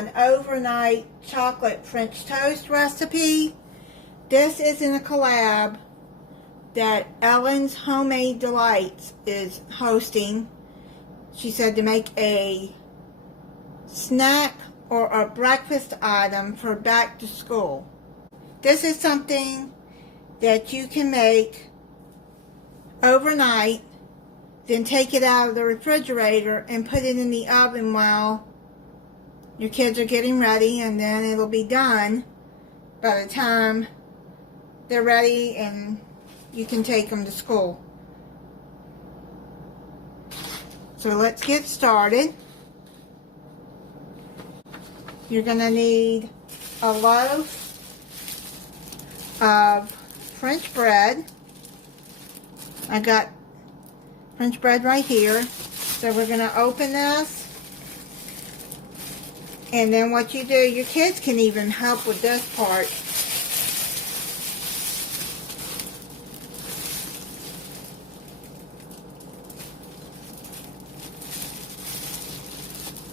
an overnight chocolate French toast recipe. This is in a collab that Ellen's Homemade Delights is hosting. She said to make a snack or a breakfast item for back to school. This is something that you can make overnight, then take it out of the refrigerator and put it in the oven while your kids are getting ready, and then it'll be done by the time they're ready and you can take them to school. So let's get started. You're going to need a loaf of French bread. I got French bread right here. So we're going to open this. And then what you do, your kids can even help with this part.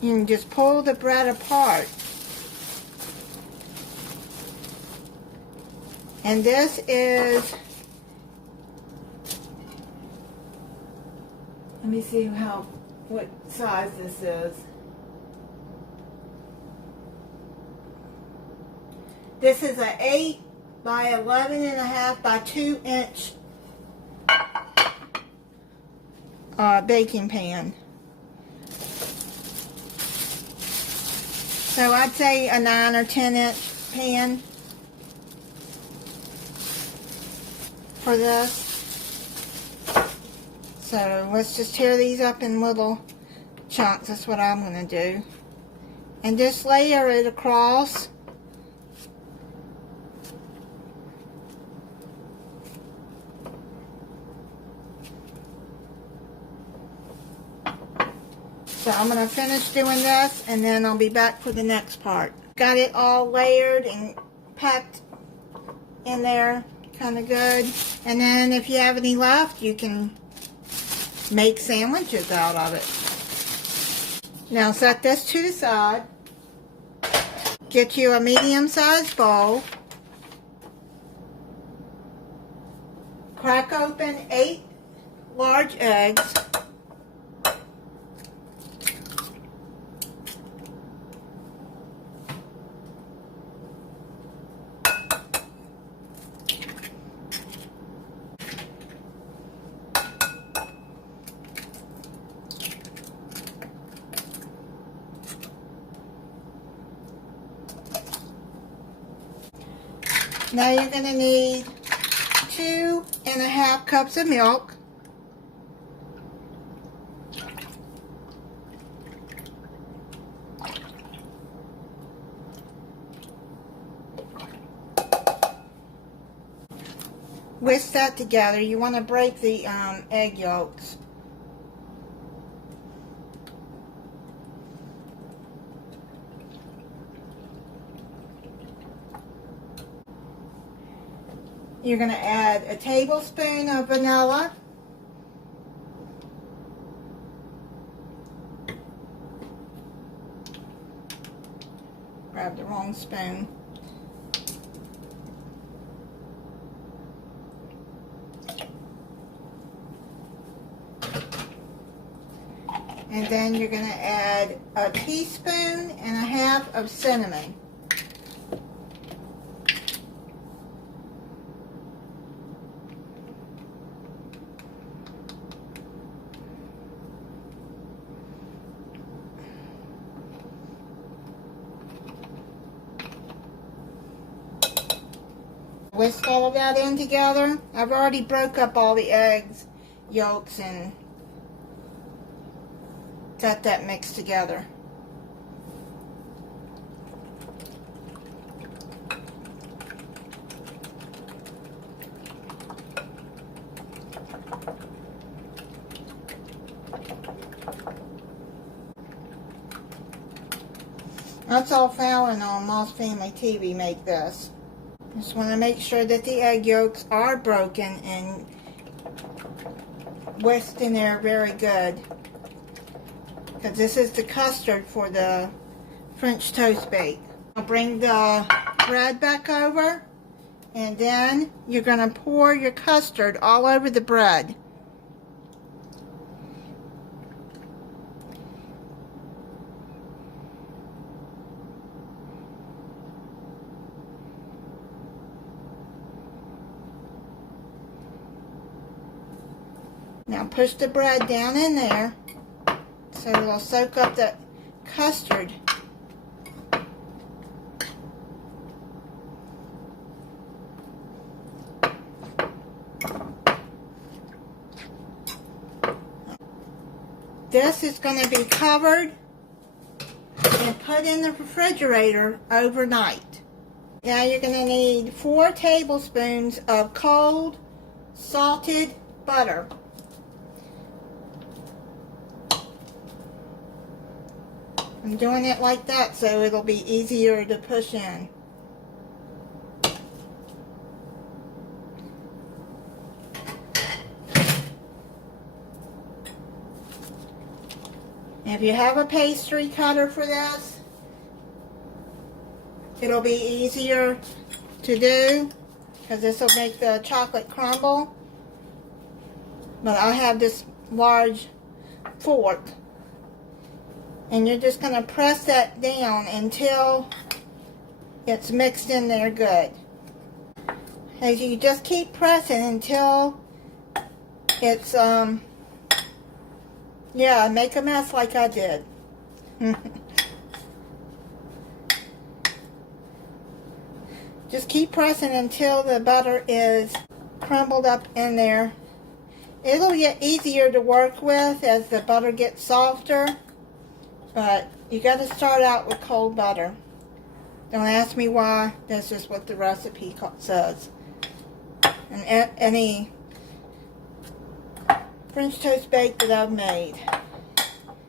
You can just pull the bread apart. And this is, let me see what size this is. This is an 8 by 11.5 by 2 inch baking pan. So I'd say a 9 or 10 inch pan for this. So let's just tear these up in little chunks. That's what I'm going to do. And just layer it across. So I'm going to finish doing this and then I'll be back for the next part. Got it all layered and packed in there kind of good. And then if you have any left, you can make sandwiches out of it. Now set this to the side. Get you a medium-sized bowl. Crack open 8 large eggs. Now you're going to need 2.5 cups of milk. Whisk that together. You want to break the egg yolks. You're going to add a tablespoon of vanilla. Grab the wrong spoon. And then you're going to add a teaspoon and a half of cinnamon. Whisk all of that in together. I've already broke up all the eggs, yolks, and got that mixed together. That's all Fallon on Moss Family TV make this. Just want to make sure that the egg yolks are broken and whisked in there very good. Because this is the custard for the French toast bake. I'll bring the bread back over, and then you're going to pour your custard all over the bread. Now push the bread down in there so it'll soak up the custard. This is going to be covered and put in the refrigerator overnight. Now you're going to need 4 tablespoons of cold salted butter. I'm doing it like that so it'll be easier to push in. If you have a pastry cutter for this, it'll be easier to do because this will make the chocolate crumble. But I have this large fork. And you're just going to press that down until it's mixed in there good. As you just keep pressing until it's, yeah, make a mess like I did. Just keep pressing until the butter is crumbled up in there. It'll get easier to work with as the butter gets softer. But you got to start out with cold butter. Don't ask me why. That's just what the recipe says. And any French toast bake that I've made,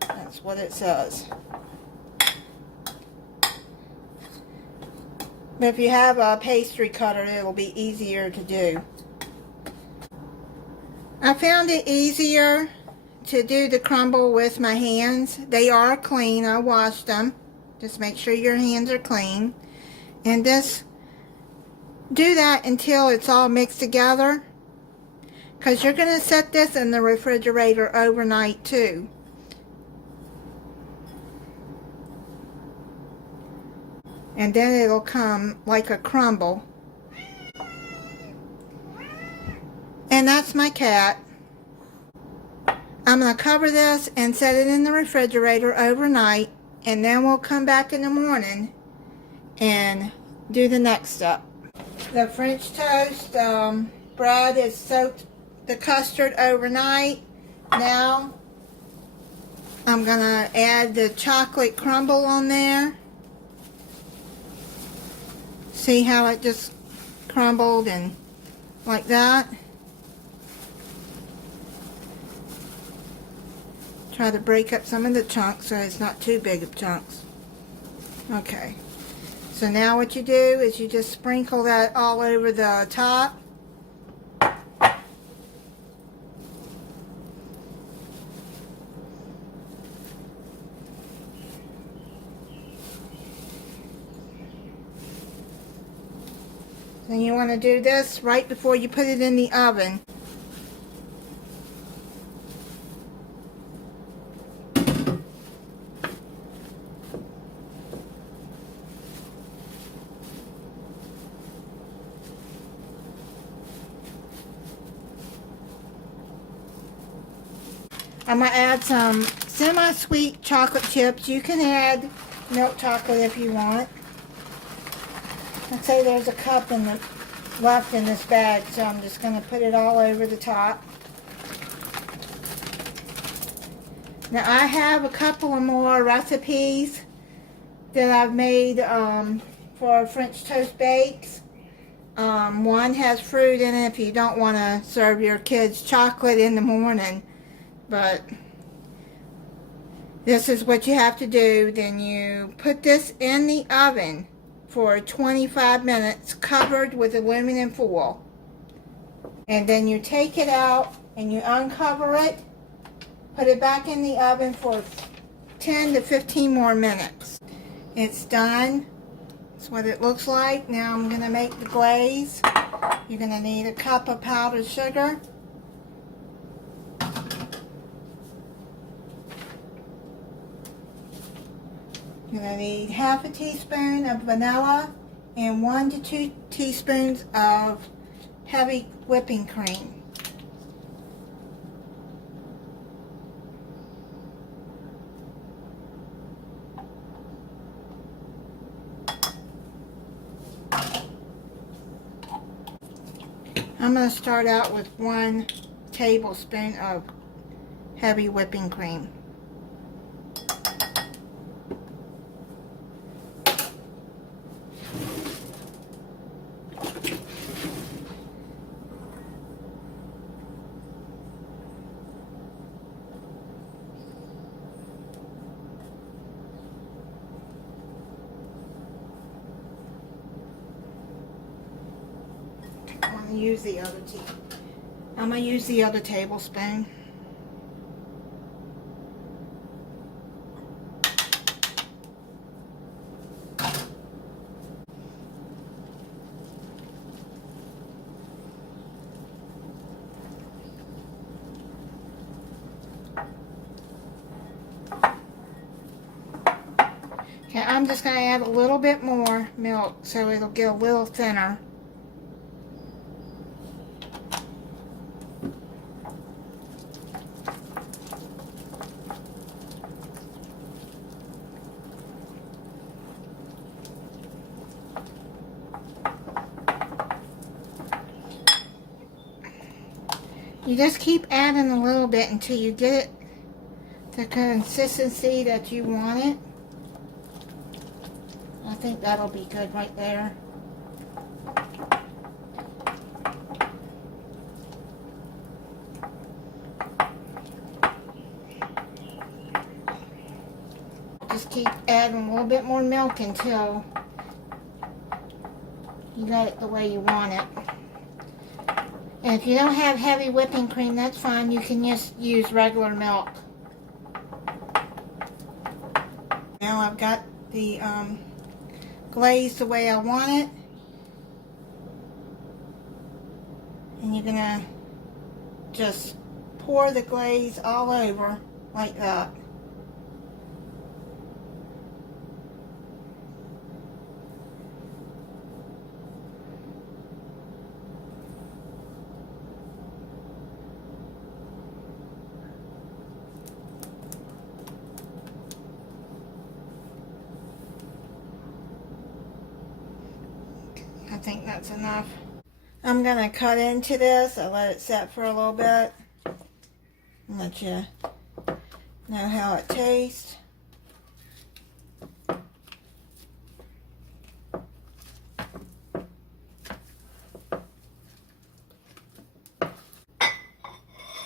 that's what it says. But if you have a pastry cutter, it'll be easier to do. I found it easier to do the crumble with my hands. They are clean. I washed them. Just make sure your hands are clean. And just do that until it's all mixed together. Because you're going to set this in the refrigerator overnight too. And then it'll come like a crumble. And that's my cat. I'm going to cover this and set it in the refrigerator overnight, and then we'll come back in the morning and do the next step. The French toast bread is soaked the custard overnight. Now I'm going to add the chocolate crumble on there. See how it just crumbled and like that? Try to break up some of the chunks so it's not too big of chunks. Okay. So now what you do is you just sprinkle that all over the top. Then you want to do this right before you put it in the oven. I'm going to add some semi-sweet chocolate chips. You can add milk chocolate if you want. Let's say there's a cup left in this bag, so I'm just going to put it all over the top. Now I have a couple of more recipes that I've made for French toast bakes. One has fruit in it if you don't want to serve your kids chocolate in the morning. But this is what you have to do. Then you put this in the oven for 25 minutes covered with aluminum foil. And then you take it out and you uncover it, put it back in the oven for 10 to 15 more minutes. It's done. That's what it looks like. Now I'm going to make the glaze. You're going to need a cup of powdered sugar. You're going to need half a teaspoon of vanilla and 1 to 2 teaspoons of heavy whipping cream. I'm going to start out with 1 tablespoon of heavy whipping cream. I'm going to use the other tablespoon. Okay, I'm just going to add a little bit more milk so it'll get a little thinner. You just keep adding a little bit until you get it the consistency that you want it. I think that'll be good right there. Just keep adding a little bit more milk until you got it the way you want it. And if you don't have heavy whipping cream, that's fine. You can just use regular milk. Now I've got the glaze the way I want it. And you're going to just pour the glaze all over like that. I think that's enough. I'm going to cut into this. I'll let it set for a little bit and let you know how it tastes.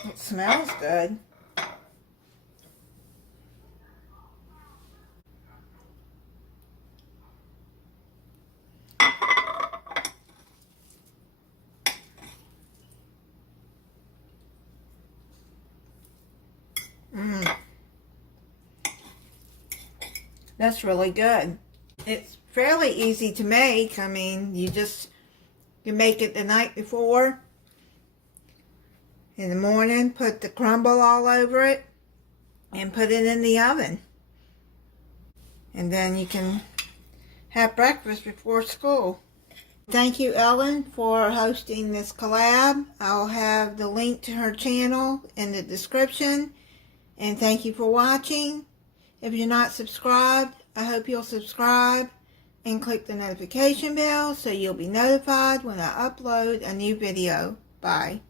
It smells good. That's really good. It's fairly easy to make. I mean, you make it the night before. In the morning, put the crumble all over it and put it in the oven. And then you can have breakfast before school. Thank you, Ellen, for hosting this collab. I'll have the link to her channel in the description. And thank you for watching. If you're not subscribed, I hope you'll subscribe and click the notification bell so you'll be notified when I upload a new video. Bye.